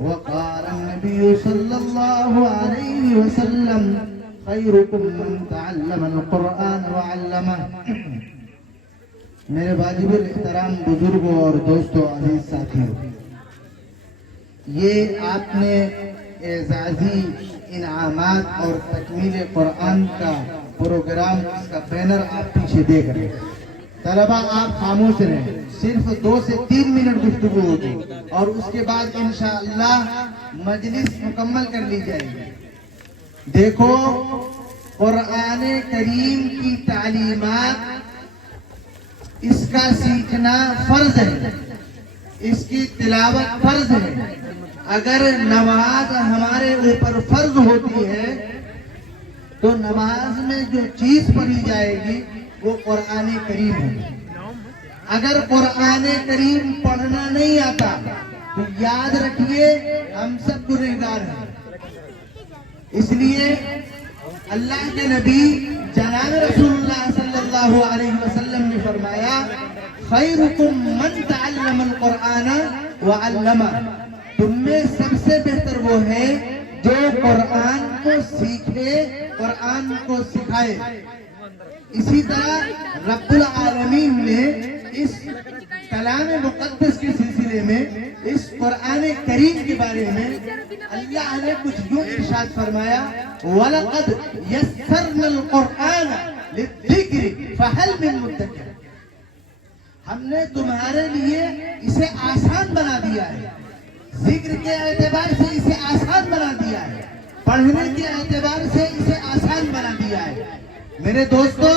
وقال النبي صلى الله عليه وسلم خيركم من تعلم القرآن وعلمه. میرے واجب الاحترام بزرگوں اور دوستوں، عزیز ساتھیوں، یہ آپ نے اعزازی انعامات اور تکمیل قرآن کا پروگرام، اس کا بینر آپ پیچھے دیکھ رہے ہیں. طلبہ آپ خاموش رہیں، صرف 2 سے 3 منٹ گفتگو ہوگی اور اس کے بعد انشاءاللہ مجلس مکمل کر لی جائے گی. دیکھو، قرآن کریم کی تعلیمات، اس کا سیکھنا فرض ہے، اس کی تلاوت فرض ہے. اگر نماز ہمارے اوپر فرض ہوتی ہے تو نماز میں جو چیز پڑھی جائے گی وہ قرآن کریم ہے. اگر قرآن کریم پڑھنا نہیں آتا تو یاد رکھیے ہم سب گنہگار ہیں. اس لیے اللہ کے نبی جناب رسول اللہ صلی اللہ علیہ وسلم نے فرمایا خیرکم من تعلم القرآن وعلمہ. تم میں سب سے بہتر وہ ہے جو قرآن کو سیکھے، قرآن کو سکھائے. اسی طرح رب العالمین نے اس کلام مقدس کے سلسلے میں، اس قرآن کریم کے بارے میں اللہ نے کچھ یوں ارشاد فرمایا وَلَقَدْ يَسَّرْنَا الْقُرْآنَ لِلذِّكْرِ فَهَلْ مِن مُدَّكِرٍ. ہم نے تمہارے لیے اسے آسان بنا دیا ہے. ذکر کے اعتبار سے اسے آسان بنا دیا ہے، پڑھنے کے اعتبار سے اسے آسان بنا دیا ہے. میرے دوستو،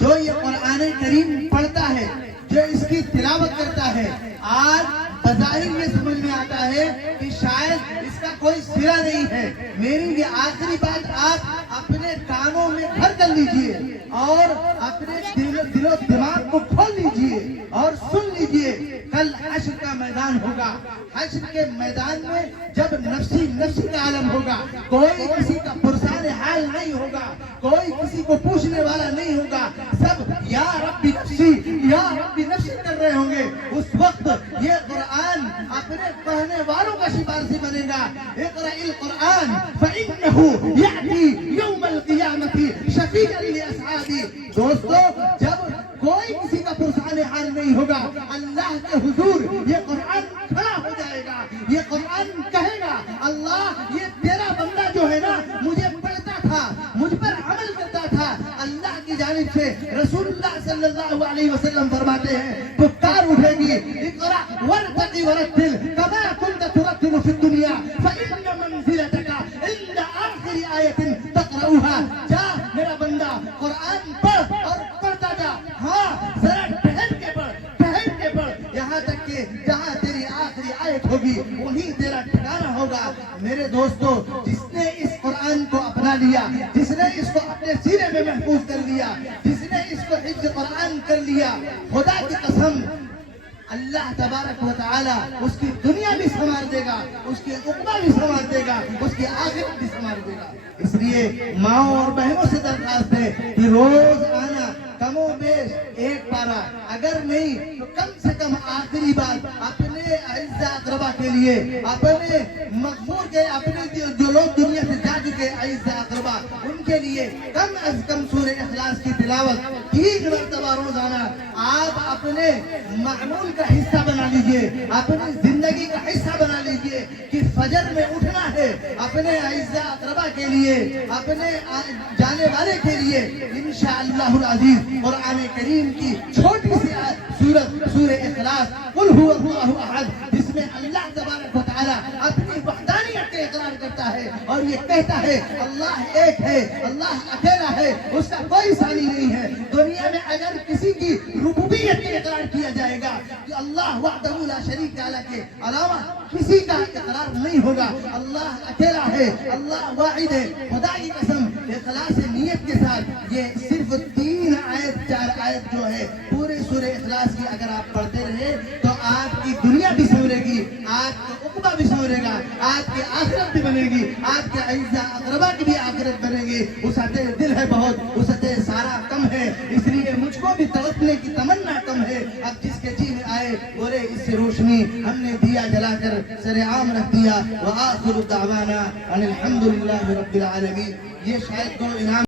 جو یہ قرآن کریم پڑھتا ہے، جو اس کی تلاوت کرتا ہے، آج بظاہر یہ سمجھ میں آتا ہے کہ شاید اس کا کوئی سرا نہیں ہے. میری یہ آخری بات آپ اپنے کانوں میں گھر کر لیجئے اور اپنے دل و دماغ کو کھول لیجئے اور سن لیجئے. کل حشر کا میدان ہوگا. حشر کے میدان میں جب نفسی نفسی کا عالم ہوگا، کوئی کسی کا پرسان حال نہیں ہوگا، کوئی کسی کو پوچھنے والا نہیں ہوگا. سب یا ربی نفسی یا ربی نفسی کر رہے ہوں گے. اس وقت یہ قرآن اپنے پڑھنے والوں کا سفارشی بنے گا. اقرأ القرآن فإنه يأتي يوم القيامة شفيعا لأصحابه. دوستو، جب کوئی کسی کا پرسان حال نہیں ہوگا، اللہ کے حضور یہ قرآن کھڑا ہو جائے گا. یہ قرآن کہے گا اللہ یہ تیرا بندہ جو ہے نا مجھے پڑھتا تھا، مجھ پر عمل کرتا تھا. اللہ کی جانب سے رسول اللہ صلی اللہ علیہ وسلم فرماتے ہیں پکار اٹھے گی اقرأ وارتقی ورتل کما کنت ترتل فی الدنیا فإن منزلتک عند آخر آیت تقرأها. جا میرا بندہ قرآن پڑھ اور پڑھتا جا. ہاں، ذرا ٹہل کے پڑھ یہاں تک کہ جہاں تیری آخری آیت ہوگی وہیں تیرا ٹھکانہ ہوگا. میرے دوستو، جس نے اس قرآن کو اپنا لیا، جس نے اس کو اپنے سینے میں محفوظ کر لیا، جس نے اس کو حفظ قرآن کر لیا، خدا کی قسم اللہ تبارک و تعالی اس کی دنیا بھی سنوار دے گا، اس کی عقبہ بھی سنوار دے گا، اس کی آخرت بھی سنوار دے گا. اس لیے ماؤں اور بہنوں سے درخواست ہے کہ روز آنا، کم و بیش 1 پارہ، اگر نہیں تو کم سے کم آخری بات اپنے اعزاء اقربا کے لیے، اپنے مغفور کے، اپنے جو لوگ دنیا سے جا چکے اعزاء اقربا، ان کے لیے کم از کم سورہ اخلاص کی تلاوت 3 مرتبہ روزانہ آپ اپنے معمول کا حصہ بنا لیجئے، اپنی زندگی کا حصہ بنا لیجئے کہ فجر میں اٹھنا ہے اپنے اعزاء اقربا کے لیے، اپنے جانے والے کے لیے. انشاءاللہ العزیز قرآن کریم کی چھوٹی سی سورت سورہ اخلاص قل هو اللہ احد، جس میں اللہ تبارک و تعالی اپنی وحدانیت کا اقرار کرتا ہے اور یہ کہتا ہے اللہ ایک ہے، اللہ اکیلا ہے، اس کا کوئی ثانی نہیں ہے. دنیا میں اگر کسی کی ربوبیت کا اقرار کیا جائے گا کہ اللہ وحدہ لا شریک له کے علاوہ کسی کا اقرار نہیں ہوگا. اللہ اکیلا ہے، اللہ واحد ہے. خدا کی قسم اخلاص نیت کے ساتھ یہ صرف 3 آیت 4 آیت جو ہے پورے سورہ اخلاص کی اگر آپ پڑھتے رہے تو آپ کی دنیا بھی سنورے گی، آپ کا عقبہ بھی سنورے گا، آپ کی آخرت بھی بنے گی، آپ کے اعزاء اقربا کی بھی آخرت بنے گی. وسعت دل ہے بہت، وسعت سارا کم ہے، اس لیے مجھ کو بھی تڑپنے کی تمنا کم ہے. اب جس کے جی میں آئے بولے اس سے روشنی ہم نے دیا جلا کر سر عام رکھ دیا. وآخر دعوانا ان الحمدللہ رب العالمین. یہ شاید دو انعام